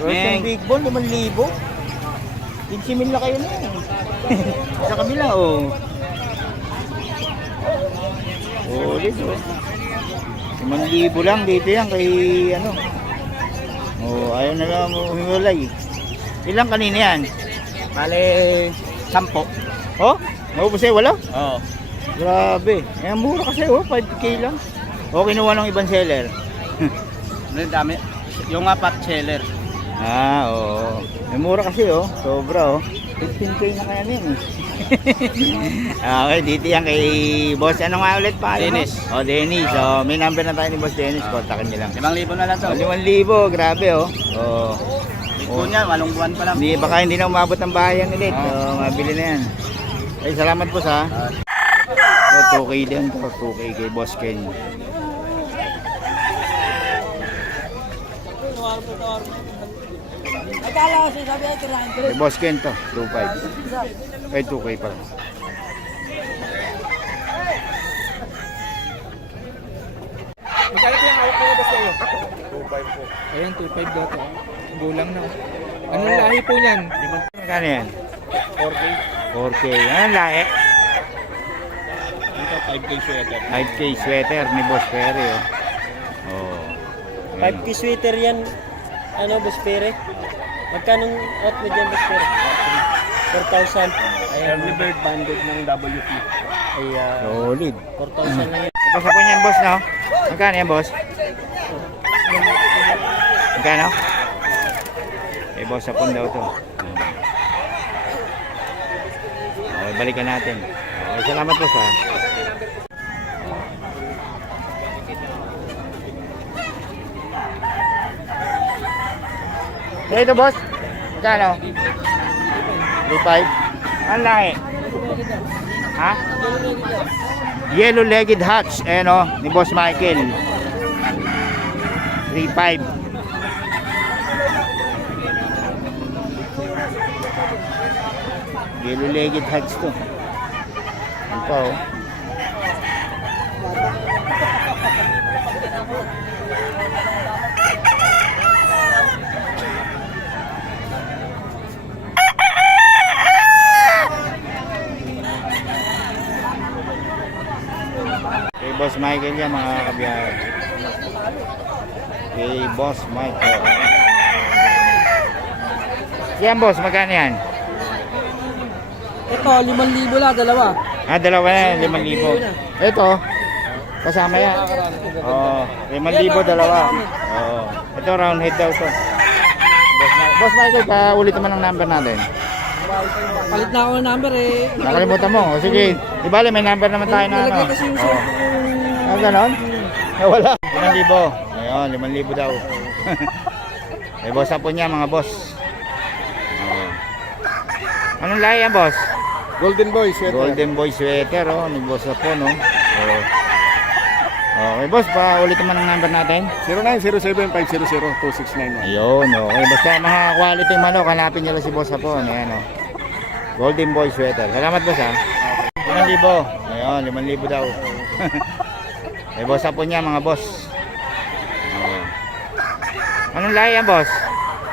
Yung big bone, 5,000. 15,000 na kayo na. Sa kabila, oh. Ulit, oh. 5,000 lang dito yan kay ano. Oh, ayaw na lang humulay. Ilang kanina yan? Bale, 10. Oh, naubos eh, wala? Oo. Grabe. Eh, mura kasi, oh, 5K lang. O, kinuha ng ibang seller. Ang dami. Yung apat seller. Ah, oo. Eh, mura kasi, oh. Sobra, oh. 15K na kaya yan, eh. Okay, dito yan kay Boss. Ano nga ulit pa? Dennis. Oh, Dennis. So, may number na tayo ni Boss Dennis. Kontakin niyo lang. 5,000 na lang to. 5,000. Grabe, oh. Oh. Ito niyan, 8 buwan pa lang. Hindi, baka hindi na umabot ang bayan ulit. So, mabili na yan. Ay, salamat po sa. Oh, 2K din to. 2K kay Boss Ken. Kay Boss Ken to. 2.5. Ay, 2K pa lang. Magkano po yung awak nila basta yun? 2.5 po. Ayan, 2.5 daw to. Gulang na. Anong lahi po niyan? Magkano yan? 4K. 4K. Anong lahi? Dito 5K sweater. 5K sweater ni Boss Perry, oh. Oh. 5K sweater yan, ano, Boss Pere? Magkano out mo dyan, Boss Pere? 4,000. Early bird banded ng WP. Ay, Solid. 4,000 na yan. Basta po niyan, boss, no? Magkano yan, boss? Magkano? Eh, boss, sapon daw to. Okay, balikan natin. Okay, salamat po sa. Ito, boss. Magkano? 3.5. Ang lahi. Ha? Yellow-legged hats, eh no, ni Boss Michael. 3.5. Yellow-legged hats to. Ano pa, oh. Kay Boss Michael yan, mga kabiyahe. Kay Boss Michael. Yan, boss, magkano yan? Ito, 5,000 lang, dalawa. Ah, dalawa na yan, 5,000. Ito, kasama yan. Oo, 5,000 dalawa. Oo. Ito, round head daw to. Boss Michael, paulit naman ang number natin. Palit na ako ng number eh. Nakalimutan mo. O, sige, di bale, may number naman tayo na ano. Nalagay kasi yung Ah, ganon? Wala. 5,000. Ayun, 5,000 daw. May boss po niya, mga boss. Oh. Anong lahi yan, boss? Golden Boy sweater. Golden Boy sweater, oh. Ni boss po, no? Oh. Okay, boss, pa ulit naman ang number natin. 0907-500-2691. Ayun, okay. Basta mga quality manok, hanapin nyo lang si boss po. Ayan, oh. Golden Boy sweater. Salamat, boss, ha? 5,000. Ayun, 5,000 daw. May boss po niya, mga boss. Oh. Anong lahi yan, boss?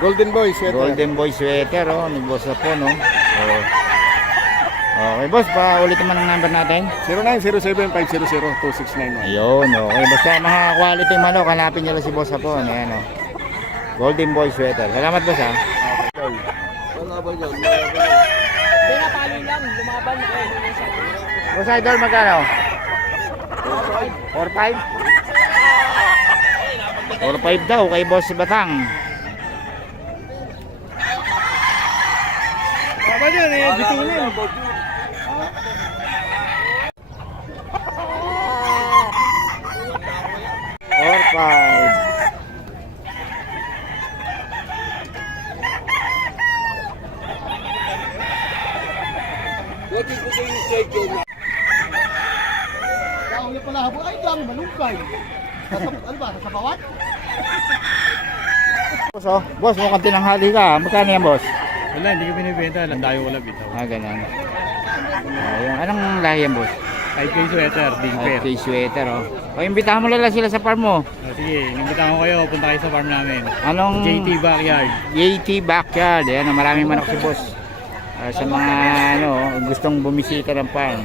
Golden Boy sweater. Golden Boy sweater, oh. Ni boss po, no? Oh. Okay, boss, pa ulit naman ang number natin. 0907-500-2691. Ayun, okay. Basta mga quality manok, hanapin nyo lang si boss po. Ayan, oh. Golden Boy sweater. Salamat, boss, ha? Pinapalo lang, lumaban na kayo. Boss Idol, magkano? 4.5? 4.5 daw kay Boss Batang. Apa dyan eh, bitinin. Or 5. Ang niya pala habo, ay dami malungkay. Ano ba, sa bawat? Boss, oh. Boss, mukhang tinanghali ka. Magkano yan, boss? Wala, hindi ko binibenta. Landayo ko lang bitaw. Ah, ganun. Ayun. Anong lahi yan, boss? 5K sweater, big pair. 5K sweater, oh. O, imbitahan mo lang sila sa farm mo. Sige, inimbitahan ko kayo, punta kayo sa farm namin. Anong? JT Backyard. JT Backyard. Ayan, maraming manok si boss. Sa mga ano, gustong bumisita ng farm.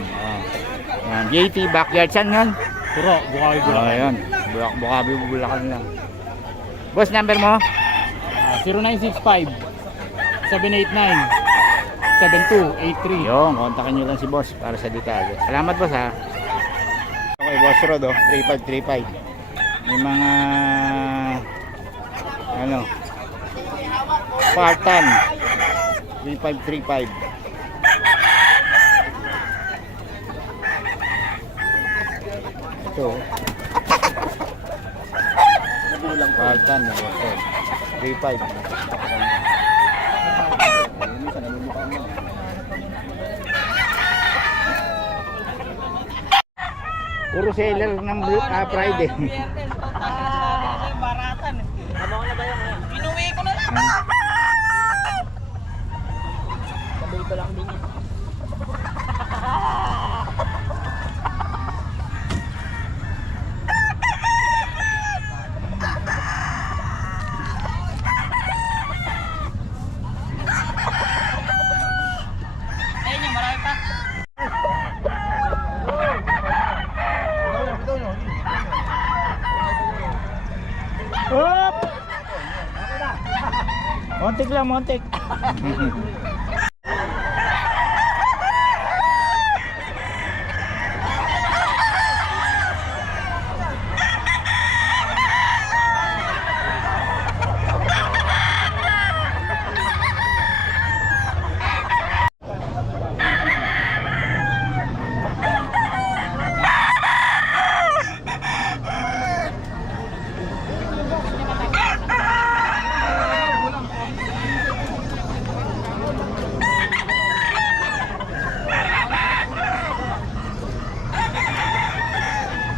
Ayan, JT Backyard. Saan yan? Turo, Bukawi Oh, Bulacan. ayan. Bukabi, Bulacan lang. Boss, number mo? 0965 789 7283. Yung, kontakin nyo lang si boss para sa detalye. Salamat boss ha. Okay, boss Rod, oh, 3535. May mga ano Spartan 3535. Ito Spartan 35. Puro seller ng Friday. Inuwi ko na lang. Sabay ko lang din yan. Ayun yung marami pa. Hop! Montik lang, montik.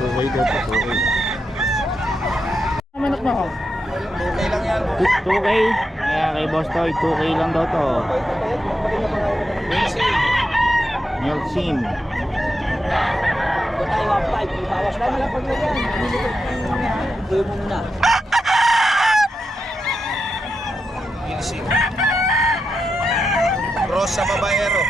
Okay daw po, okay. Manok mo ako? 2K lang yan. 2K? Kaya kay Boss Toy, 2K lang daw to. Milk sim. Bawas na lang pag yan. Gawin mo muna. Rosa Babayero.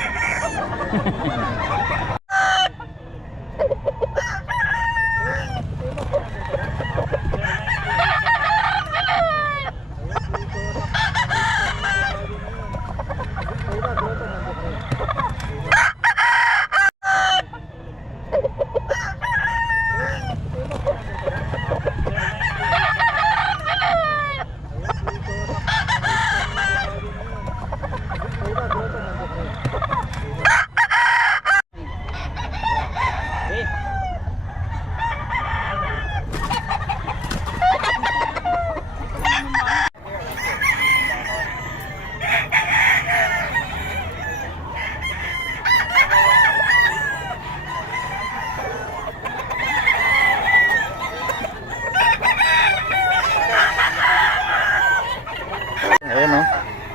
Ayan o.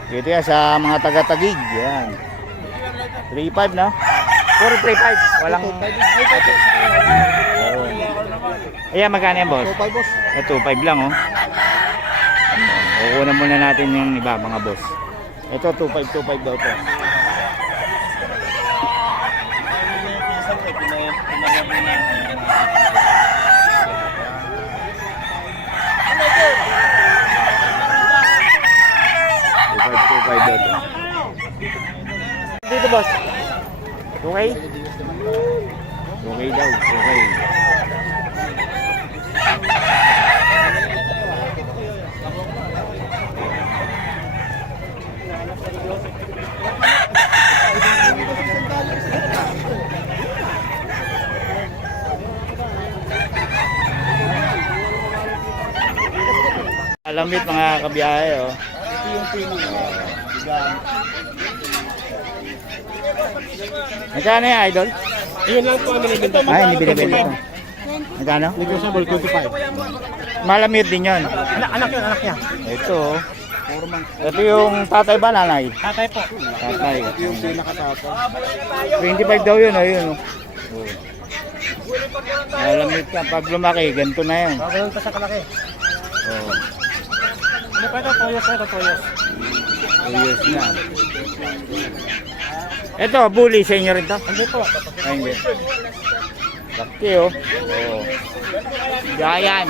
Dito yan sa mga taga-tagig. Yan. 3.5 na. Puro 3.5. Walang... Ayan, magkano yan, boss? 2.5 boss. 2.5 lang, oh. Kukunan muna natin yung iba, mga boss. Ito, 2.5 daw to. Dito, boss. Okay? Okay daw, okay. Alamit mga kabiyahe, oh. Ito yung pili. Magkano yan, idol? Yun lang po ang binibenta. Ay, hindi binibenta ito. Magkano? Negotiable 25. Malamit din yun. Anak yun, anak niya. Ito, oh. Ito yung tatay ba, nanay? Tatay po. Tatay. Ito yung pinakatatay. 25 daw yun, oh, yun, oh. Malamig ka. Pag lumaki, ganito na yan. Ganun pa sa kalaki. Oh, Ano pa ito? Toyos ito, toyos. 2 years na. Ito, bully sa inyo rin to? Hindi po. Ay, hindi. Laki, oh. Oh. Giant.